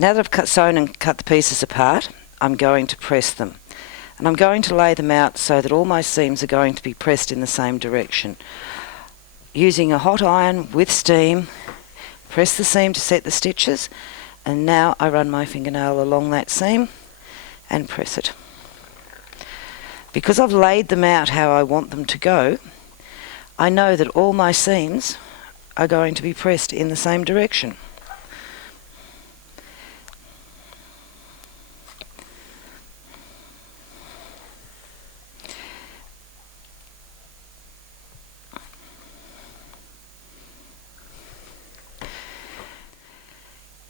Now that I've sewn and cut the pieces apart, I'm going to press them. And I'm going to lay them out so that all my seams are going to be pressed in the same direction. Using a hot iron with steam, press the seam to set the stitches, and now I run my fingernail along that seam and press it. Because I've laid them out how I want them to go, I know that all my seams are going to be pressed in the same direction.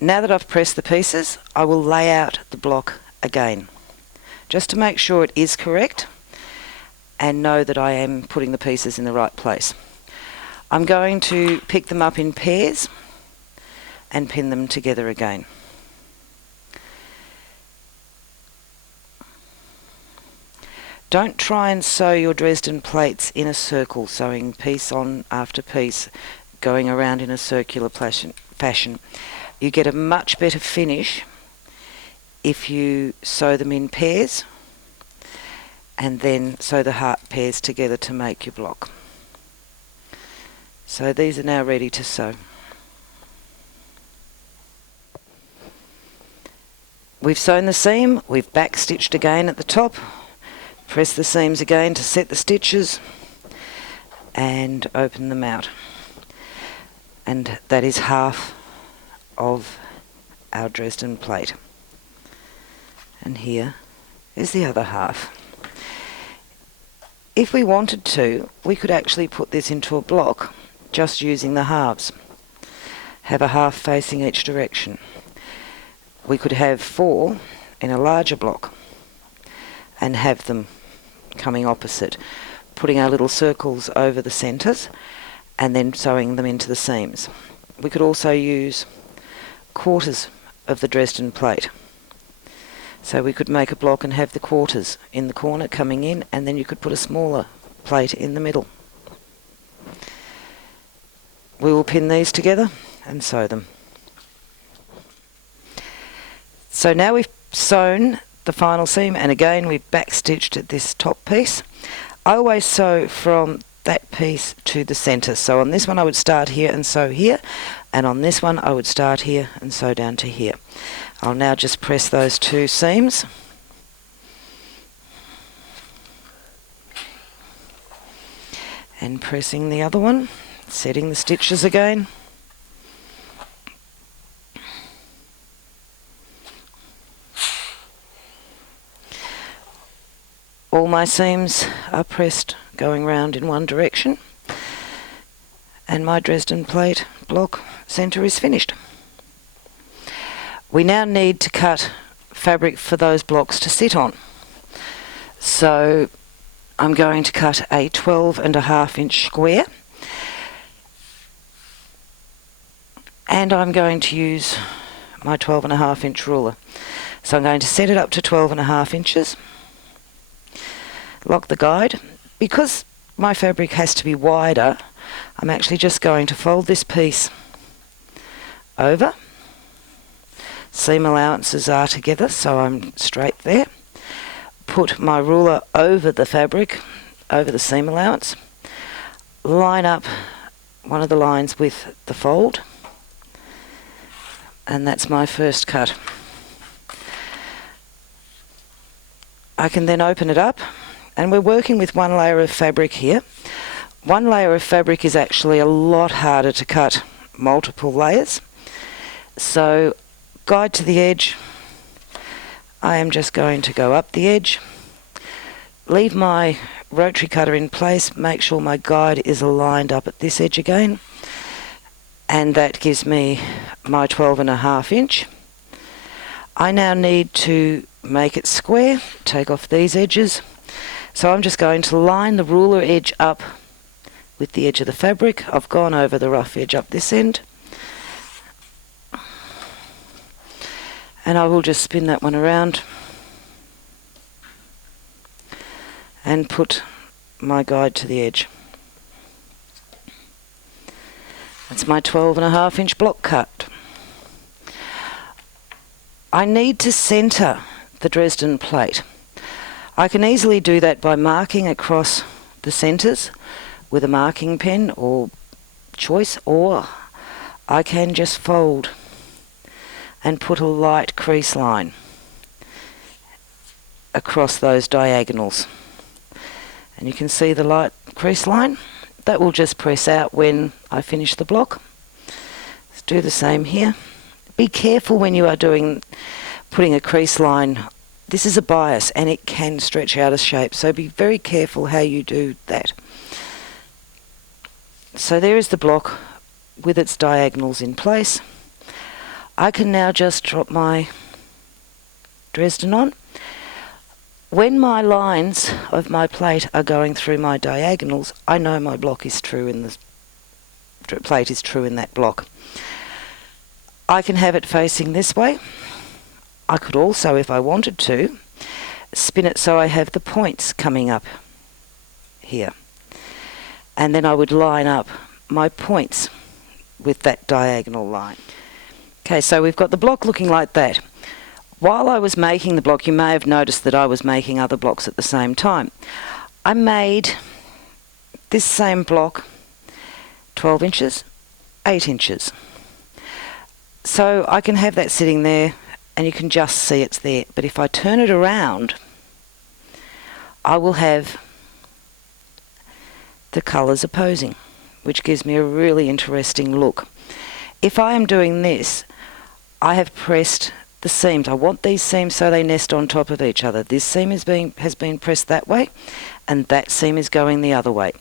Now that I've pressed the pieces, I will lay out the block again, just to make sure it is correct and know that I am putting the pieces in the right place. I'm going to pick them up in pairs and pin them together again. Don't try and sew your Dresden plates in a circle, sewing piece on after piece, going around in a circular fashion. You get a much better finish if you sew them in pairs and then sew the heart pairs together to make your block. So these are now ready to sew. We've sewn the seam, we've back stitched again at the top, press the seams again to set the stitches and open them out. And that is half of our Dresden plate. And here is the other half. If we wanted to, we could actually put this into a block just using the halves. Have a half facing each direction. We could have 4 in a larger block and have them coming opposite, putting our little circles over the centres and then sewing them into the seams. We could also use quarters of the Dresden plate. So we could make a block and have the quarters in the corner coming in, and then you could put a smaller plate in the middle. We will pin these together and sew them. So now we've sewn the final seam, and again we've back stitched at this top piece. I always sew from that piece to the centre. So on this one I would start here and sew here, and on this one I would start here and sew down to here. I'll now just press those 2 seams. And pressing the other one, setting the stitches again. All my seams are pressed going round in one direction, and my Dresden plate block centre is finished. We now need to cut fabric for those blocks to sit on. So I'm going to cut a 12.5 inch square, and I'm going to use my 12.5 inch ruler. So I'm going to set it up to 12.5 inches. Lock the guide. Because my fabric has to be wider, I'm actually just going to fold this piece over. Seam allowances are together, so I'm straight there. Put my ruler over the fabric, over the seam allowance. Line up one of the lines with the fold, and that's my first cut. I can then open it up, and we're working with 1 layer of fabric here. 1 layer of fabric is actually a lot harder to cut multiple layers. So guide to the edge. I am just going to go up the edge, leave my rotary cutter in place, make sure my guide is aligned up at this edge again, and that gives me my 12.5 inch. I now need to make it square, take off these edges. So I'm just going to line the ruler edge up with the edge of the fabric. I've gone over the rough edge up this end, and I will just spin that one around and put my guide to the edge. That's my 12.5 inch block cut. I need to centre the Dresden plate. I can easily do that by marking across the centres with a marking pen or choice, or I can just fold and put a light crease line across those diagonals. And you can see the light crease line. That will just press out when I finish the block. Let's do the same here. Be careful when you are putting a crease line. This is a bias and it can stretch out of shape, so be very careful how you do that. So there is the block with its diagonals in place. I can now just drop my Dresden on. When my lines of my plate are going through my diagonals, I know my block is true and the plate is true in that block. I can have it facing this way. I could also, if I wanted to, spin it so I have the points coming up here. And then I would line up my points with that diagonal line. Okay, so we've got the block looking like that. While I was making the block, you may have noticed that I was making other blocks at the same time. I made this same block 12 inches, 8 inches. So I can have that sitting there and you can just see it's there. But if I turn it around, I will have the colours opposing, which gives me a really interesting look. If I am doing this, I have pressed the seams. I want these seams so they nest on top of each other. This seam has been pressed that way and that seam is going the other way.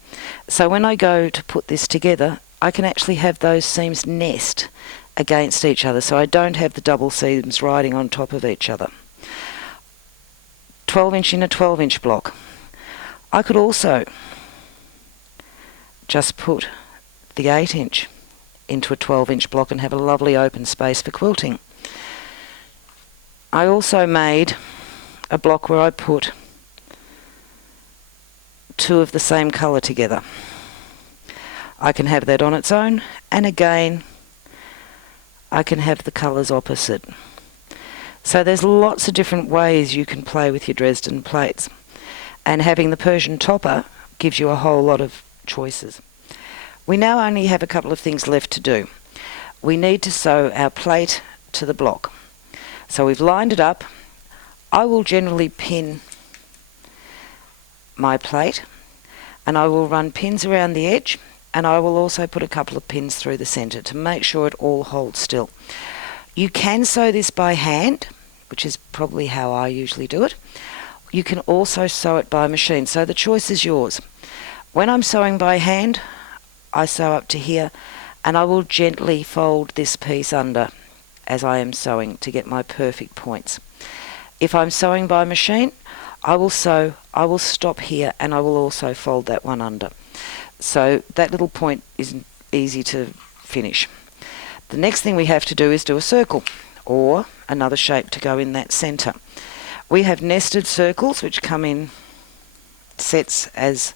So when I go to put this together, I can actually have those seams nest against each other, so I don't have the double seams riding on top of each other. 12 inch in a 12 inch block. I could also just put the 8 inch into a 12 inch block and have a lovely open space for quilting. I also made a block where I put two of the same colour together. I can have that on its own, and again I can have the colours opposite. So there's lots of different ways you can play with your Dresden plates, and having the Persian topper gives you a whole lot of choices. We now only have a couple of things left to do. We need to sew our plate to the block. So we've lined it up. I will generally pin my plate and I will run pins around the edge, and I will also put a couple of pins through the centre to make sure it all holds still. You can sew this by hand, which is probably how I usually do it. You can also sew it by machine, so the choice is yours. When I'm sewing by hand, I sew up to here and I will gently fold this piece under as I am sewing to get my perfect points. If I'm sewing by machine, I will stop here and I will also fold that one under. So that little point isn't easy to finish. The next thing we have to do is do a circle or another shape to go in that centre. We have nested circles which come in sets as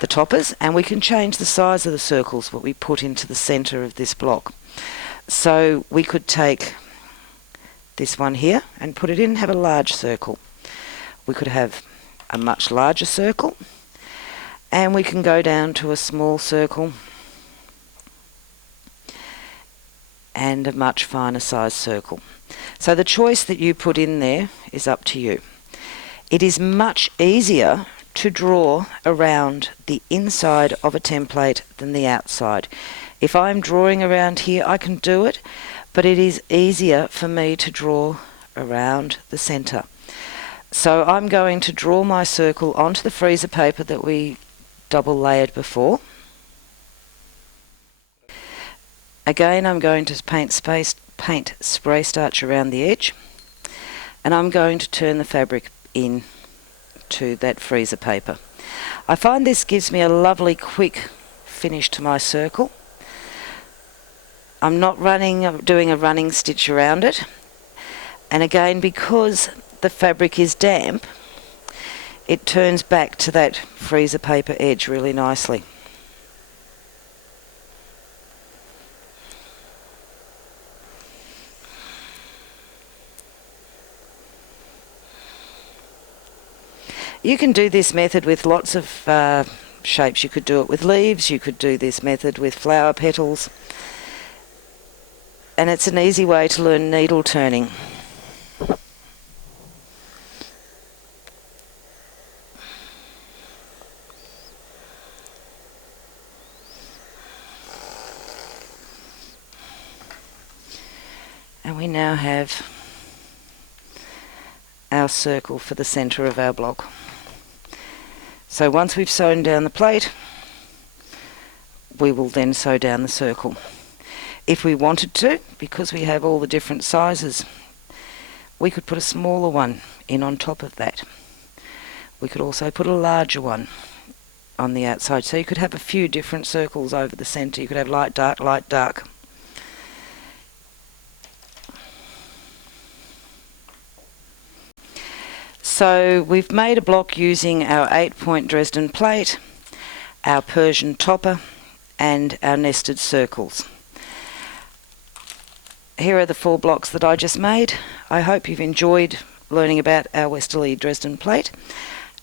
the toppers, and we can change the size of the circles what we put into the centre of this block. So we could take this one here and put it in, have a large circle. We could have a much larger circle, and we can go down to a small circle and a much finer size circle. So the choice that you put in there is up to you. It is much easier to draw around the inside of a template than the outside. If I'm drawing around here, I can do it, but it is easier for me to draw around the centre. So I'm going to draw my circle onto the freezer paper that we double layered before. Again, I'm going to paint spray starch around the edge, and I'm going to turn the fabric in to that freezer paper. I find this gives me a lovely quick finish to my circle. I'm not doing a running stitch around it, and again, because the fabric is damp, it turns back to that freezer paper edge really nicely. You can do this method with lots of shapes. You could do it with leaves, you could do this method with flower petals, and it's an easy way to learn needle turning. And we now have our circle for the centre of our block. So once we've sewn down the plate, we will then sew down the circle. If we wanted to, because we have all the different sizes, we could put a smaller one in on top of that. We could also put a larger one on the outside, so you could have a few different circles over the centre. You could have light, dark, light, dark. So we've made a block using our 8-point Dresden plate, our Persian topper, and our nested circles. Here are the 4 blocks that I just made. I hope you've enjoyed learning about our Westalee Dresden plate,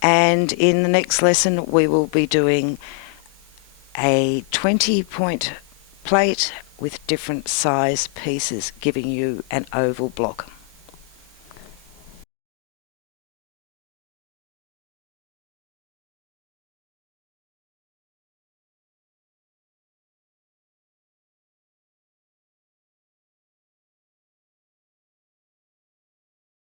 and in the next lesson we will be doing a 20-point plate with different size pieces, giving you an oval block.